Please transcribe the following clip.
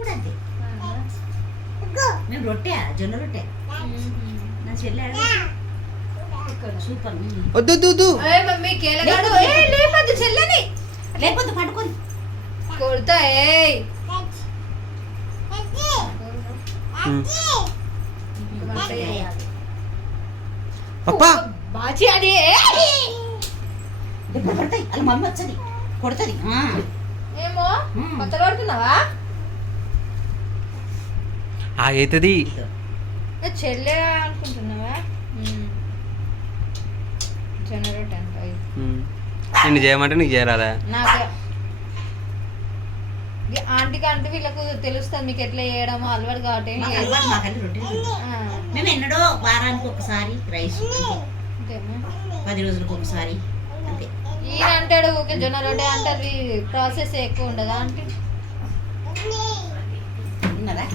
కూడా అంతే. మేము రొట్టె జొన్న రొట్టె. నా చెల్లి సూపర్. వద్దు లేపద్దు చెల్లని, లేపద్దు పట్టుకొని కొడతా. పప్పా బాచి అని దెబ్బలు పడతాయి. అలా మమ్మీ వచ్చది కొడుతుంది. ఏమో కొత్తగా పడుతున్నావా? అవుతుంది చెల్లె అనుకుంటున్నావా? జనరేట్ అంట నిన్ను చేయమంటే నీకు చేయరాదా? నాకు ఆంటీకి అంటే వీళ్ళకు తెలుస్తుంది మీకు ఎట్లా చేయడమో అలవాటు కాబట్టి. మాకల్లి రొట్టె మేము ఎన్నడో వారానికి ఒకసారి రైస్, 10 రోజులకు ఒకసారి అంతే. ఈయన అంటాడు ఓకే జొన్న రొట్టె అంటే అది ప్రాసెస్ ఎక్కువ ఉండదా అంటే విన్నారా?